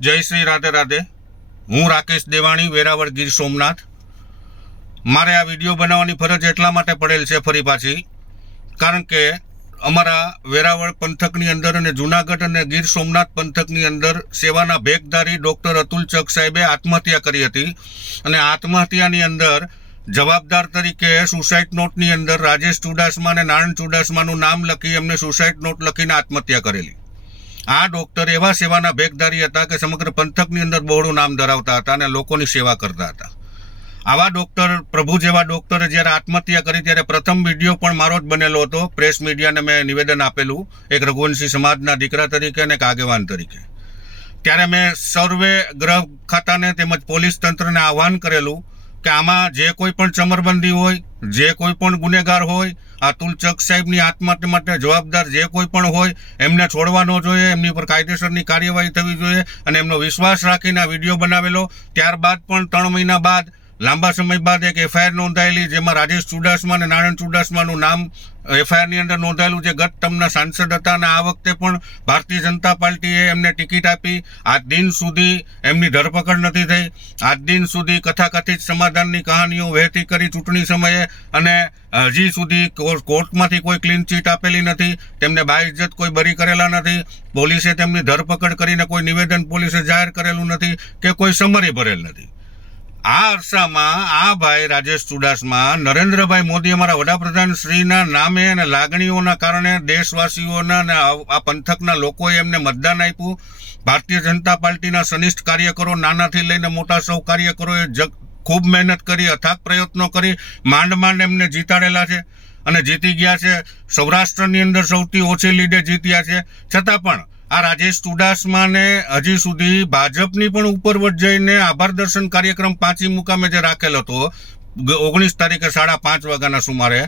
જય શ્રી રાધે રાધે. હું રાકેશ દેવાણી, વેરાવળ, ગીર સોમનાથ. મારે આ વિડીયો બનાવવાની ફરજ એટલા માટે પડેલ છે ફરી પાછી, કારણ કે અમારા વેરાવળ પંથકની અંદર અને જૂનાગઢ અને ગીર સોમનાથ પંથકની અંદર સેવાના ભેખધારી ડૉક્ટર અતુલ ચક સાહેબે આત્મહત્યા કરી હતી. અને આત્મહત્યાની અંદર જવાબદાર તરીકે સુસાઇડ નોટની અંદર રાજેશ ચુડાસમા અને નારાયણ ચુડાસમાનું નામ લખી એમને સુસાઇડ નોટ લખીને આત્મહત્યા કરેલી. આ ડૉક્ટર એવા સેવાના ભેખધારી હતા કે સમગ્ર પંથકની અંદર બહોળું નામ ધરાવતા હતા અને લોકોની સેવા કરતા હતા. આવા ડૉક્ટર, પ્રભુ જેવા ડૉક્ટરે જ્યારે આત્મહત્યા કરી ત્યારે પ્રથમ વિડીયો પણ મારો જ બનેલો હતો. પ્રેસ મીડિયાને મેં નિવેદન આપેલું, એક રઘુવંશી સમાજના દીકરા તરીકે અને એક આગેવાન તરીકે. ત્યારે મેં સર્વે ગૃહ ખાતાને તેમજ પોલીસ તંત્રને આહ્વાન કરેલું કે આમાં જે કોઈ પણ ચમરબંધી હોય, જે કોઈ પણ ગુનેગાર હોય, અતુલ ચક સાહેબની આત્મહત્યા માટે જવાબદાર જે કોઈ પણ હોય એમને છોડવા ન જોઈએ, એમની પર કાયદેસરની કાર્યવાહી થવી જોઈએ. અને એમનો વિશ્વાસ રાખીને આ વિડીયો બનાવેલો. ત્યારબાદ પણ 3 મહિના બાદ, લાંબા સમય બાદ એક એફઆઈઆર નોંધાયેલી, જેમાં રાજેશ ચુડાસમા અને નારાયણ ચુડાસમાનું નામ એફઆઈઆરની અંદર નોંધાયેલું, જે ગત ટર્મના સાંસદ હતા. અને આ વખતે પણ ભારતીય જનતા પાર્ટીએ એમને ટિકિટ આપી. આજ દિન સુધી એમની ધરપકડ નથી થઈ. આજ દિન સુધી કથાકથિત સમાધાનની કહાનીઓ વહેતી કરી ચૂંટણી સમયે, અને હજી સુધી કોર્ટમાંથી કોઈ ક્લીન ચીટ આપેલી નથી. તેમને બાઇજ્જત કોઈ બરી કરેલા નથી. પોલીસે તેમની ધરપકડ કરીને કોઈ નિવેદન પોલીસે જાહેર કરેલું નથી કે કોઈ સમરી ભરેલ નથી. આ અરસામાં આ ભાઈ રાજેશ ચુડાસમા, નરેન્દ્રભાઈ મોદી અમારા વડાપ્રધાન શ્રીના નામે અને લાગણીઓના કારણે દેશવાસીઓના અને આ પંથકના લોકોએ એમને મતદાન આપ્યું. ભારતીય જનતા પાર્ટીના સનિષ્ઠ કાર્યકરો, નાનાથી લઈને મોટા સૌ કાર્યકરોએ ખૂબ મહેનત કરી, અથાગ પ્રયત્નો કરી, માંડ એમને જીતાડેલા છે અને જીતી ગયા છે. સૌરાષ્ટ્રની અંદર સૌથી ઓછી લીડે જીત્યા છે. છતાં પણ આ રાજેશ ચુડાસમાને હજી સુધી ભાજપની પણ ઉપરવટ જઈને આભાર દર્શન કાર્યક્રમ 5મી મુકામે જે રાખેલો હતો 19 તારીખે 5:30 વાગ્યાના સુમારે,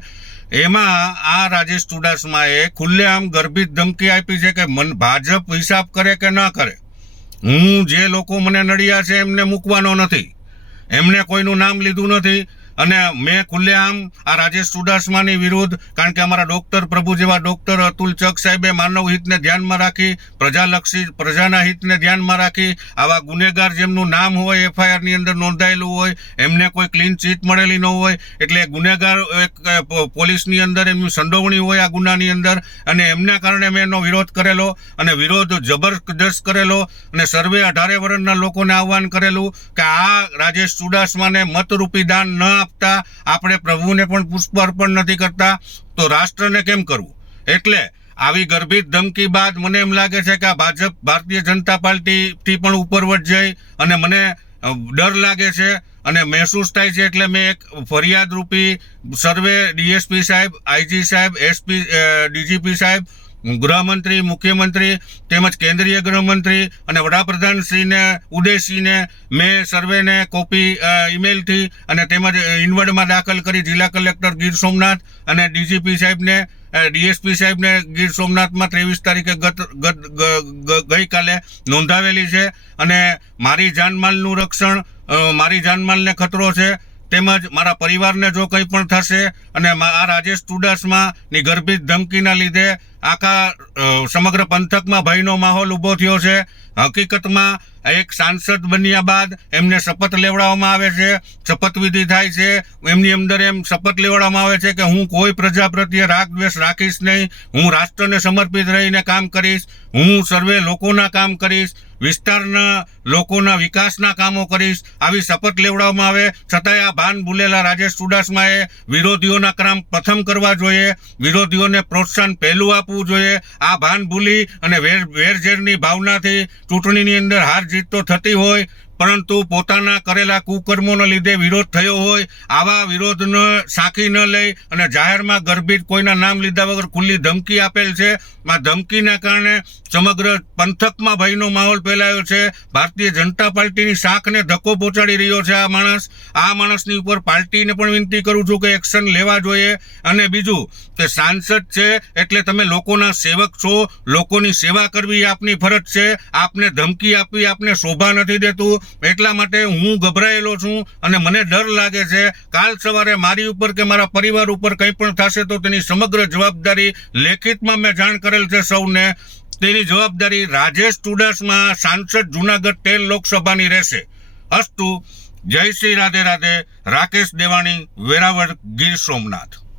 એમાં આ રાજેશ ચુડાસમાએ ખુલ્લેઆમ ગર્ભિત ધમકી આપી છે કે ભાજપ હિસાબ કરે કે ન કરે, હું જે લોકો મને નડ્યા છે એમને મૂકવાનો નથી. એમને કોઈનું નામ લીધું નથી. અને મેં ખુલ્લેઆમ આ રાજેશ ચુડાસમાની વિરુદ્ધ, કારણ કે અમારા ડૉક્ટર, પ્રભુ જેવા ડૉક્ટર અતુલ ચક સાહેબે માનવ હિતને ધ્યાનમાં રાખી, પ્રજાલક્ષી, પ્રજાના હિતને ધ્યાનમાં રાખી, આવા ગુનેગાર જેમનું નામ હોય એફઆઈઆરની અંદર નોંધાયેલું હોય, એમને કોઈ ક્લીન ચીટ મળેલી ન હોય, એટલે ગુનેગાર પોલીસની અંદર એમની સંડોવણી હોય આ ગુનાની અંદર, અને એમના કારણે મેં એનો વિરોધ કરેલો. અને વિરોધ જબરદસ્ત કરેલો. અને સર્વે 18 વર્ષના લોકોને આહ્વાન કરેલું કે આ રાજેશ ચુડાસમાને મતરૂપી દાન ન આપતા, આપણે પ્રભુને પણ પુષ્પ અર્પણ નથી કરતા, તો રાષ્ટ્રને કેમ કરવું? એટલે આવી ગર્ભિત ધમકી બાદ મને એમ લાગે છે કે આ ભાજપ, ભારતીય જનતા પાર્ટીથી પણ ઉપરવટ જઈ અને મને ડર લાગે છે અને મહેસૂસ થાય છે. એટલે મેં એક ફરિયાદ રૂપી સર્વે ડીએસપી સાહેબ, આઈજી સાહેબ, એસપી, ડીજીપી સાહેબ, ગૃહમંત્રી, મુખ્યમંત્રી તેમજ કેન્દ્રીય ગૃહમંત્રી અને વડાપ્રધાનશ્રીને ઉદ્દેશીને મેં સર્વેને કોપી ઈમેલથી અને તેમજ ઇનવર્ડમાં દાખલ કરી જિલ્લા કલેક્ટર ગીર સોમનાથ અને ડીજીપી સાહેબને, ડીએસપી સાહેબને ગીર સોમનાથમાં 23 તારીખે ગઈકાલે નોંધાવેલી છે. અને મારી જાનમાલનું રક્ષણ, મારી જાનમાલને ખતરો છે, તેમજ મારા પરિવારને જો કંઈ પણ થશે, અને આ રાજેશ ચુડાસમાની ગર્ભિત ધમકીના લીધે આખા સમગ્ર પંથકમાં ભયનો માહોલ ઊભો થયો છે. હકીકતમાં એક સાંસદ બન્યા બાદ એમને શપથ લેવડાવવામાં આવે છે, શપથવિધિ થાય છે, એમની અંદર એમ શપથ લેવડાવવામાં આવે છે કે હું કોઈ પ્રજા પ્રત્યે રાગ દ્વેષ રાખીશ નહીં, હું રાષ્ટ્રને સમર્પિત રહીને કામ કરીશ, હું સર્વે લોકોના કામ કરીશ, વિસ્તારના લોકોના વિકાસના કામો કરીશ, આવી શપથ લેવડાવવામાં આવે. છતાંય આ ભાન ભૂલેલા રાજેશ ચુડાસમાએ વિરોધીઓના કામ પ્રથમ કરવા જોઈએ, વિરોધીઓને પ્રોત્સાહન પહેલું આપવું જોઈએ. આ ભાન ભૂલી અને વેરઝેરની ભાવનાથી ચૂંટણીની અંદર હાર જીત તો થતી હોય, પરંતુ પોતાના કરેલા કુકર્મોના લીધે વિરોધ થયો હોય, આવા વિરોધને સાંખી ન લઈ અને જાહેરમાં ગર્ભિત કોઈના નામ લીધા વગર ખુલ્લી ધમકી આપેલ છે. આ ધમકીના કારણે સમગ્ર પંથકમાં ભયનો માહોલ ફેલાયો છે. ભારતીય જનતા પાર્ટીની શાખને ધક્કો પહોંચાડી રહ્યો છે આ માણસ. આ માણસની ઉપર પાર્ટીને પણ વિનંતી કરું છું કે એક્શન લેવા જોઈએ. અને બીજું કે સાંસદ છે એટલે તમે લોકોના સેવક છો, લોકોની સેવા કરવી આપની ફરજ છે. આપને ધમકી આપવી આપને શોભા નથી દેતું. એટલા માટે હું ગભરાયેલો છું અને મને ડર લાગે છે કાલ સવારે મારી ઉપર કે મારા પરિવાર ઉપર કંઈ પણ થશે તો તેની સમગ્ર જવાબદારી લેખિતમાં મેં જાણ કરેલ છે સૌને. તેની જવાબદારી રાજેશ ચુડાસમા સાંસદ જુનાગઢ 13 લોકસભાની રહેશે. અસ્તુ. જય શ્રી રાધે રાધે. રાકેશ દેવાણી, વેરાવળ, ગીર સોમનાથ.